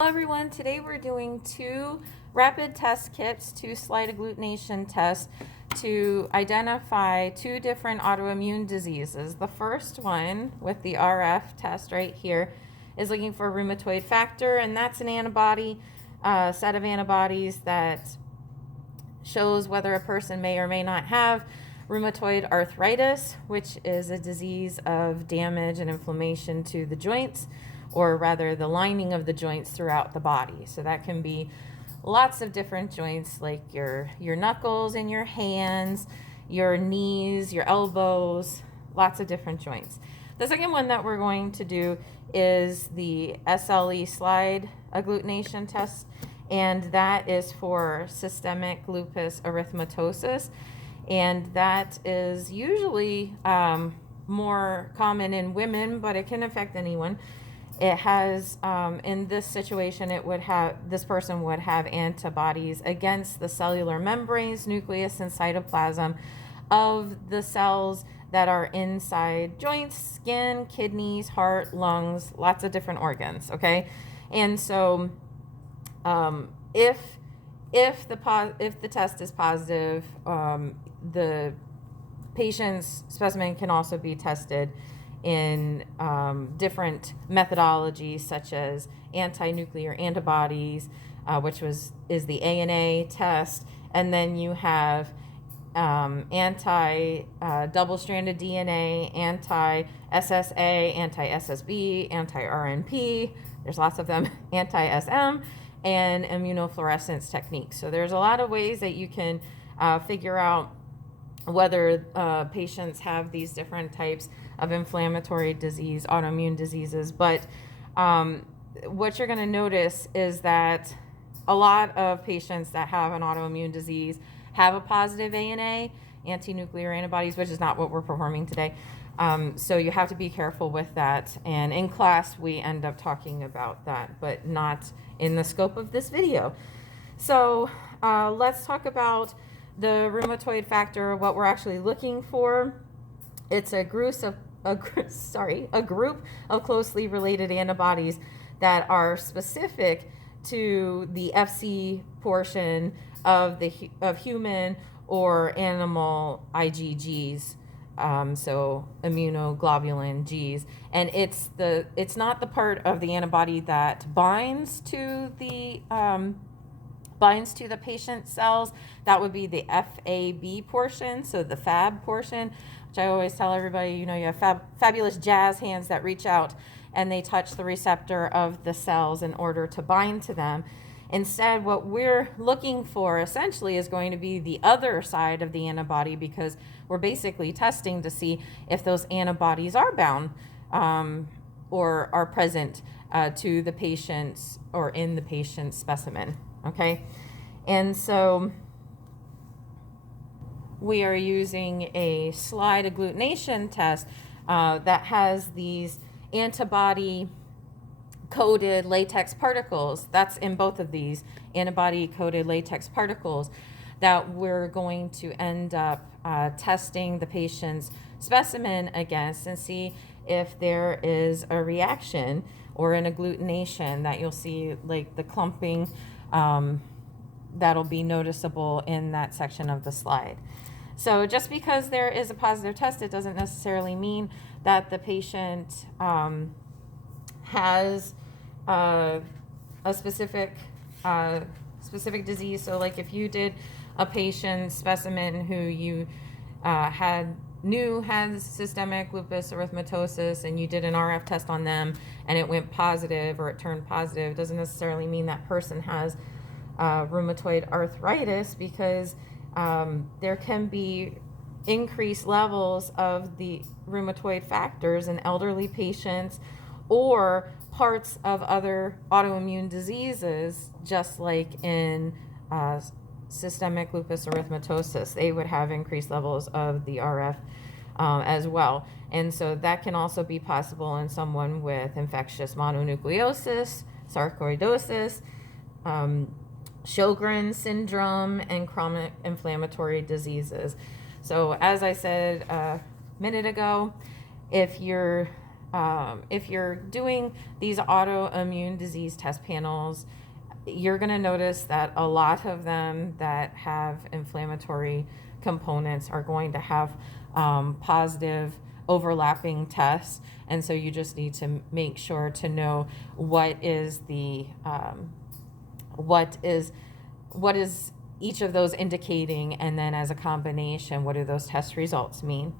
Hello everyone, today we're doing two rapid test kits, two slide agglutination tests to identify two different autoimmune diseases. The first one with the RF test right here is looking for rheumatoid factor, and that's an antibody, set of antibodies that shows whether a person may or may not have rheumatoid arthritis, which is a disease of damage and inflammation to the joints, or rather the lining of the joints throughout the body. So that can be lots of different joints, like your knuckles in your hands, your knees, your elbows, lots of different joints. The second one that we're going to do is the sLE slide agglutination test, and that is for systemic lupus erythematosus, and that is usually more common in women, but it can affect anyone. It has, in this situation, this person would have antibodies against the cellular membranes, nucleus, and cytoplasm of the cells that are inside joints, skin, kidneys, heart, lungs, lots of different organs, okay? And so if the test is positive, the patient's specimen can also be tested in different methodologies, such as anti-nuclear antibodies, which is the ANA test, and then you have anti-double-stranded DNA, anti-SSA, anti-SSB, anti-RNP, there's lots of them, anti-SM, and immunofluorescence techniques. So there's a lot of ways that you can figure out whether patients have these different types of inflammatory disease, autoimmune diseases. But what you're going to notice is that a lot of patients that have an autoimmune disease have a positive ANA, anti-nuclear antibodies, which is not what we're performing today. So you have to be careful with that. And in class, we end up talking about that, but not in the scope of this video. So let's talk about the rheumatoid factor, what we're actually looking for. It's a group of closely related antibodies that are specific to the FC portion of human or animal IgGs, so immunoglobulin Gs, and it's not the part of the antibody that binds to the patient cells. That would be the FAB portion, so the FAB portion, which I always tell everybody, you have fabulous jazz hands that reach out and they touch the receptor of the cells in order to bind to them. Instead, what we're looking for essentially is going to be the other side of the antibody, because we're basically testing to see if those antibodies are bound or are present to the patient's or in the patient's specimen. Okay, and so we are using a slide agglutination test that has these antibody coated latex particles. That's in both of these antibody coated latex particles that we're going to end up testing the patient's specimen against and see if there is a reaction or an agglutination that you'll see, like the clumping that'll be noticeable in that section of the slide. So just because there is a positive test, it doesn't necessarily mean that the patient has a specific disease. So like if you did a patient specimen who you knew had systemic lupus erythematosus, and you did an RF test on them and it went positive or it turned positive, doesn't necessarily mean that person has rheumatoid arthritis, because there can be increased levels of the rheumatoid factors in elderly patients or parts of other autoimmune diseases, just like in systemic lupus erythematosus. They would have increased levels of the RF as well. And so that can also be possible in someone with infectious mononucleosis, sarcoidosis, Sjogren's syndrome, and chronic inflammatory diseases. So as I said a minute ago, if you're if you're doing these autoimmune disease test panels, you're going to notice that a lot of them that have inflammatory components are going to have positive overlapping tests. And so you just need to make sure to know what is each of those indicating, and then as a combination, what do those test results mean?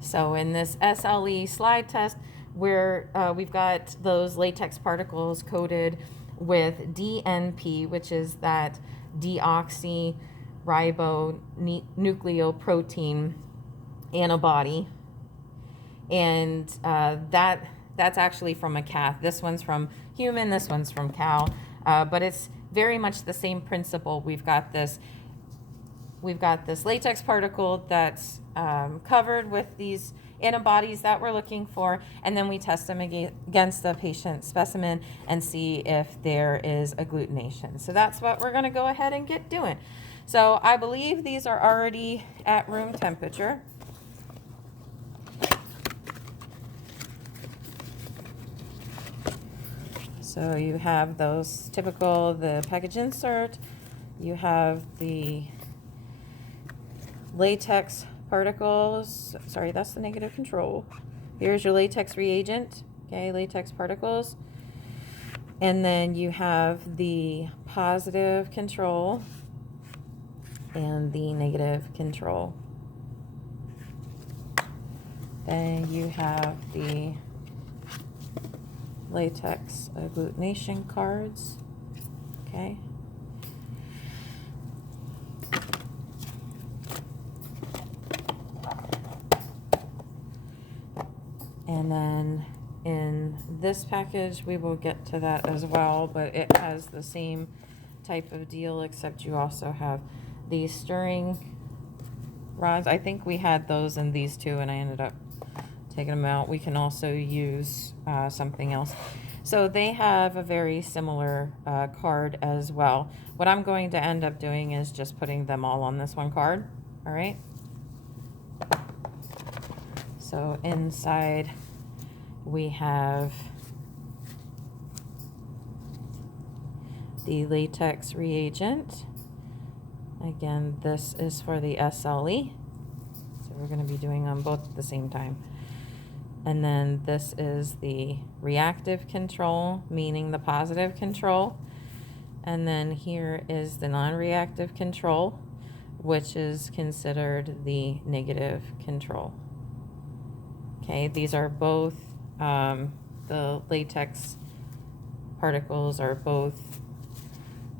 So in this sLE slide test, where we've got those latex particles coated with DNP, which is that deoxyribonucleoprotein antibody, and that's actually from a cat. This one's from human, this one's from cow, but it's very much the same principle. We've got this latex particle that's covered with these antibodies that we're looking for, and then we test them against the patient specimen and see if there is agglutination. So that's what we're going to go ahead and get doing. So I believe these are already at room temperature. So you have those typical, the package insert, you have the latex particles, sorry, that's the negative control. Here's your latex reagent, okay, latex particles. And then you have the positive control and the negative control. Then you have the latex agglutination cards, okay. And then in this package, we will get to that as well, but it has the same type of deal, except you also have these stirring rods. I think we had those in these two, and I ended up taking them out. We can also use something else. So they have a very similar card as well. What I'm going to end up doing is just putting them all on this one card, all right? So inside we have the latex reagent. Again, this is for the sLE. So we're going to be doing them both at the same time. And then this is the reactive control, meaning the positive control. And then here is the non-reactive control, which is considered the negative control. Okay, these are both, the latex particles are both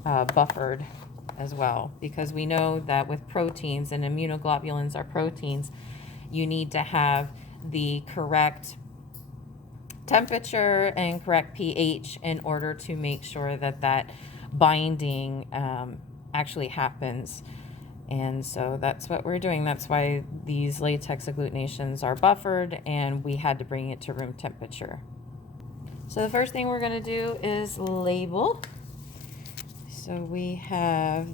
buffered as well, because we know that with proteins, and immunoglobulins are proteins, you need to have the correct temperature and correct pH in order to make sure that that binding actually happens. And so that's what we're doing. That's why these latex agglutinations are buffered, and we had to bring it to room temperature. So the first thing we're going to do is label. So we have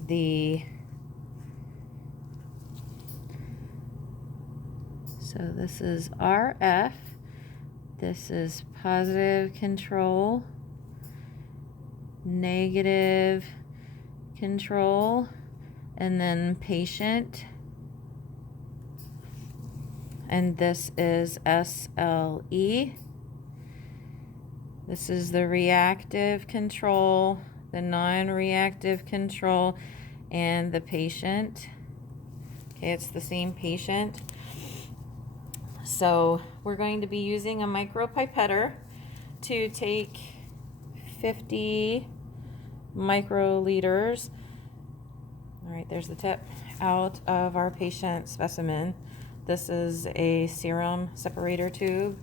so this is RF, this is positive control, negative control, and then patient, and this is sLE. This is the reactive control, the non-reactive control, and the patient. Okay, it's the same patient. So we're going to be using a micropipetter to take 50 microliters. All right, there's the tip, out of our patient specimen. This is a serum separator tube.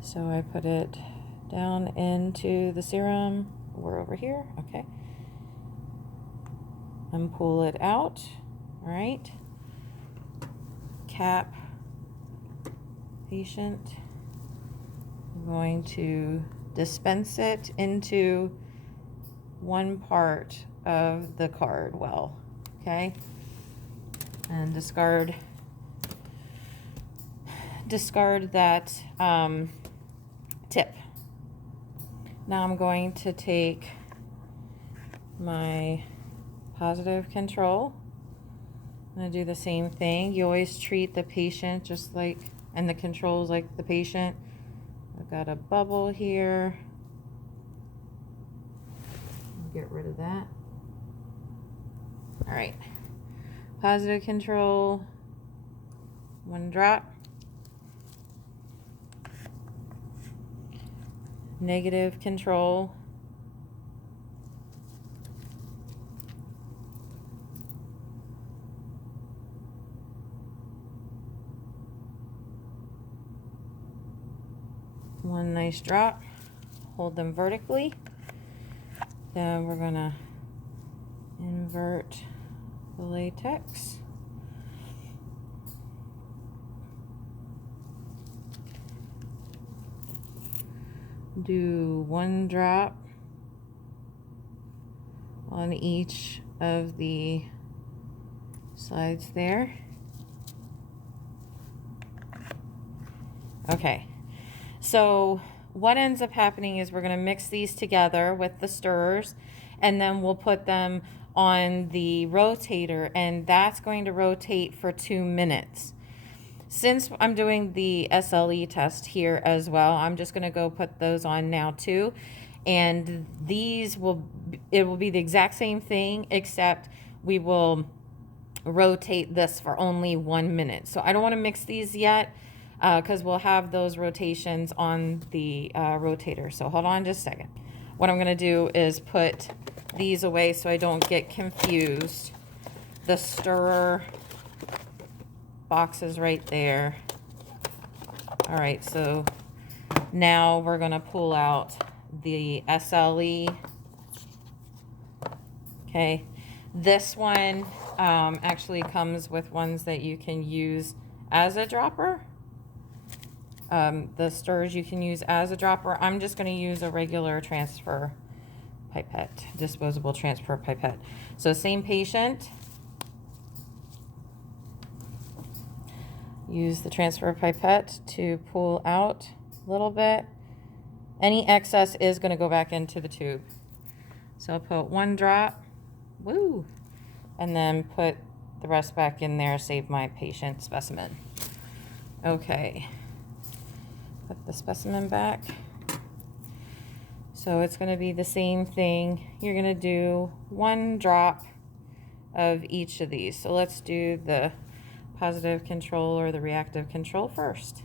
So I put it down into the serum. We're over here, okay. And pull it out, all right. Cap patient. I'm going to dispense it into one part of the card well, okay, and discard discard that tip. Now I'm going to take my positive control. I'm going to do the same thing. You always treat the patient just like, and the controls like the patient. I've got a bubble here. Get rid of that. All right. Positive control, 1 drop. Negative control, 1 nice drop. Hold them vertically. Then we're gonna invert the latex. Do 1 drop on each of the sides there. Okay, so what ends up happening is we're going to mix these together with the stirrers, and then we'll put them on the rotator, and that's going to rotate for 2 minutes. Since I'm doing the sLE test here as well, I'm just going to go put those on now too. And these it will be the exact same thing, except we will rotate this for only 1 minute. So I don't want to mix these yet because we'll have those rotations on the rotator. So hold on just a second. What I'm going to do is put these away so I don't get confused. The stirrer box is right there. All right, so now we're going to pull out the sLE. Okay, this one actually comes with ones that you can use as a dropper. The stirrers you can use as a dropper. I'm just going to use a regular transfer pipette, disposable transfer pipette. So same patient. Use the transfer pipette to pull out a little bit. Any excess is going to go back into the tube. So I'll put 1 drop, woo, and then put the rest back in there, save my patient specimen. Okay, put the specimen back. So it's going to be the same thing. You're going to do 1 drop of each of these. So let's do the positive control or the reactive control first.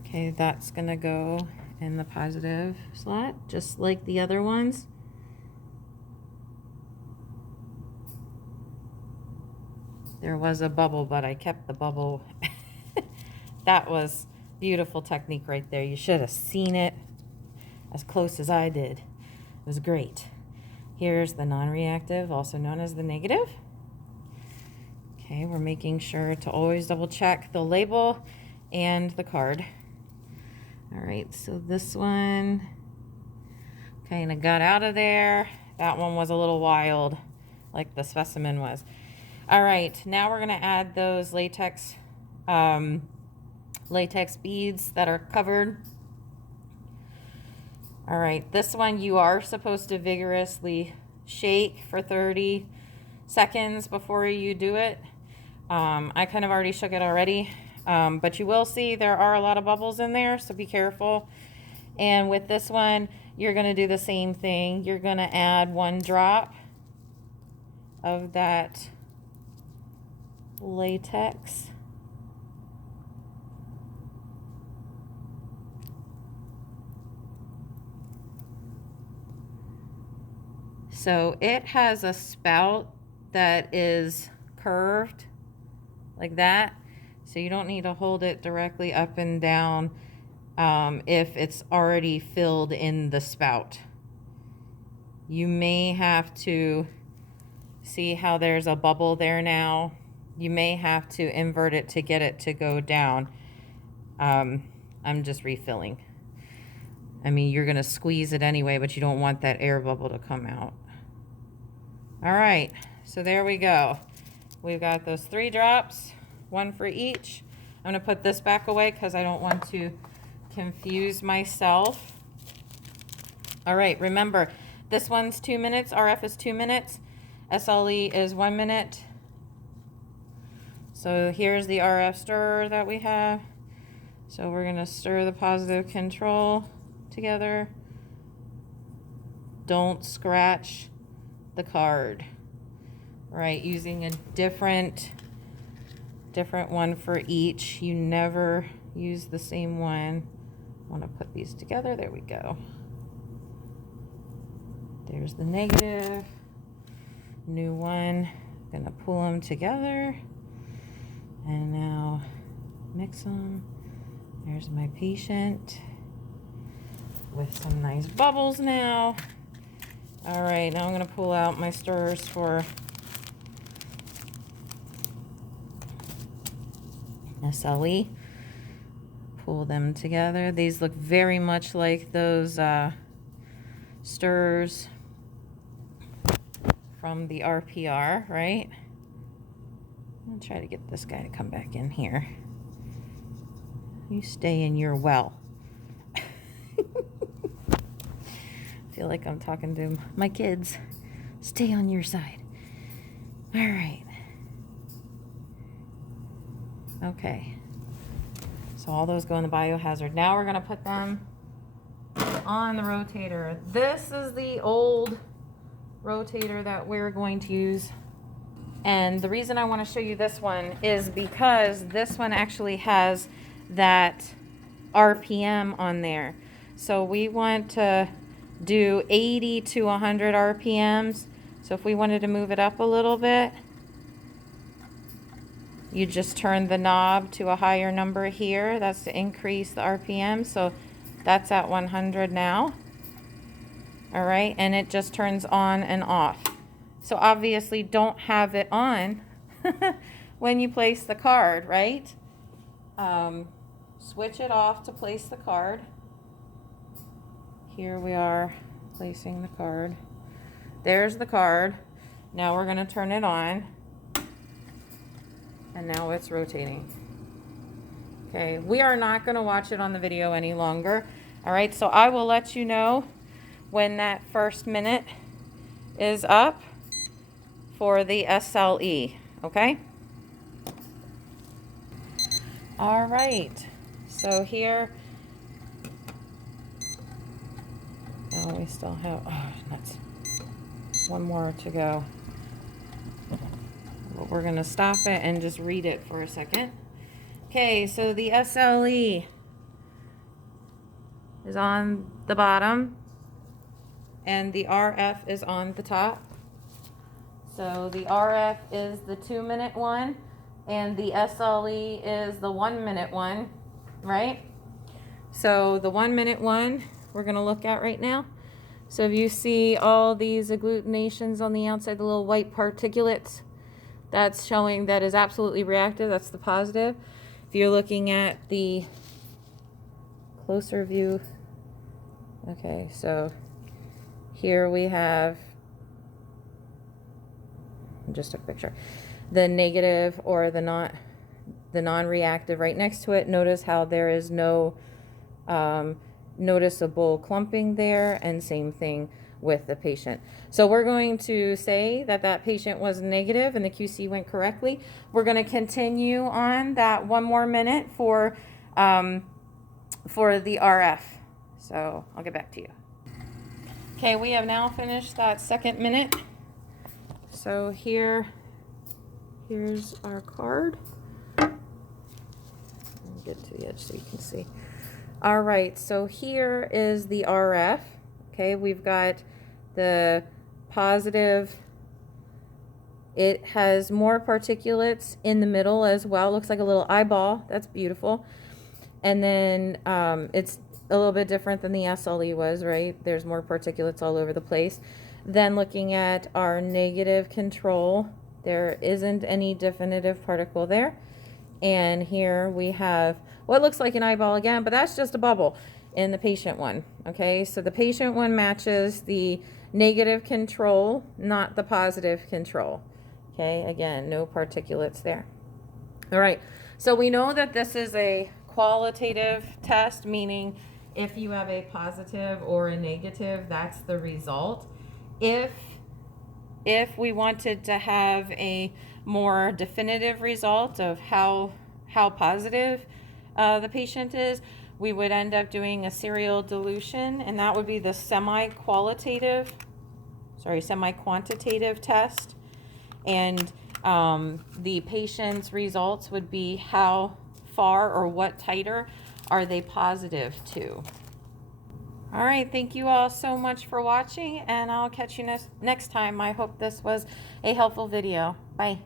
Okay, that's going to go in the positive slot, just like the other ones. There was a bubble, but I kept the bubble. That was beautiful technique right there. You should have seen it as close as I did. It was great. Here's the non-reactive, also known as the negative. Okay, we're making sure to always double check the label and the card. All right, so this one kind of got out of there. That one was a little wild, like the specimen was. All right, now we're gonna add those latex beads that are covered. All right, this one you are supposed to vigorously shake for 30 seconds before you do it. I kind of already shook it already, but you will see there are a lot of bubbles in there, so be careful. And with this one, you're gonna do the same thing. You're gonna add 1 drop of that latex. So it has a spout that is curved like that. So you don't need to hold it directly up and down if it's already filled in the spout. You may have to see how there's a bubble there now. You may have to invert it to get it to go down. I'm just refilling. I mean, you're gonna squeeze it anyway, but you don't want that air bubble to come out. All right, so there we go. we've got those 3 drops, 1 for each. I'm going to put this back away because I don't want to confuse myself. All right, remember, this one's 2 minutes, RF is 2 minutes, sLE is 1 minute. So here's the RF stirrer that we have. So we're going to stir the positive control together. Don't scratch the card. Right, using a different one for each. You never use the same one. I want to put these together. There we go. There's the negative. New one. Gonna pull them together. And now mix them. There's my patient with some nice bubbles now. All right, now I'm gonna pull out my stirrers for sLE. Pull them together. These look very much like those stirrers from the RPR, right? I'll try to get this guy to come back in here. You stay in your well. Feel like I'm talking to my kids. Stay on your side. All right. Okay. So all those go in the biohazard. Now we're going to put them on the rotator. This is the old rotator that we're going to use. And the reason I want to show you this one is because this one actually has that RPM on there. So we want to do 80 to 100 RPMs. So if we wanted to move it up a little bit, you just turn the knob to a higher number here. That's to increase the RPM. So that's at 100 now. All right, and it just turns on and off. So obviously don't have it on when you place the card, right? Switch it off to place the card. Here we are placing the card. There's the card. Now we're going to turn it on. And now it's rotating. Okay, we are not going to watch it on the video any longer. All right, so I will let you know when that first minute is up for the sLE, okay? All right, so here, oh, we still have, oh, nuts. One more to go. But we're gonna stop it and just read it for a second. Okay, so the sLE is on the bottom and the RF is on the top. So the RF is the 2-minute one and the sLE is the 1-minute one, right? So the 1-minute one we're gonna look at right now. So if you see all these agglutinations on the outside, the little white particulates, that's showing that is absolutely reactive. That's the positive. If you're looking at the closer view, okay, so here we have, just took a picture, the negative or the non-reactive right next to it. Notice how there is no noticeable clumping there, and same thing with the patient. So we're going to say that that patient was negative and the QC went correctly. We're going to continue on that 1 more minute for the RF. So I'll get back to you. Okay, we have now finished that 2nd minute. So here's our card. Let me get to the edge so you can see. All right, so here is the RF. Okay, we've got the positive. It has more particulates in the middle as well. Looks like a little eyeball. That's beautiful. And then it's a little bit different than the sLE was, right? There's more particulates all over the place. Then looking at our negative control, there isn't any definitive particle there. And here we have what looks like an eyeball again, but that's just a bubble in the patient one. Okay, so the patient one matches the negative control, not the positive control. Okay, again, no particulates there. All right, so we know that this is a qualitative test, meaning if you have a positive or a negative, that's the result. If we wanted to have a more definitive result of how positive the patient is, we would end up doing a serial dilution, and that would be the semi-quantitative test. And the patient's results would be how far or what titer are they positive to. All right, thank you all so much for watching, and I'll catch you next time. I hope this was a helpful video. Bye.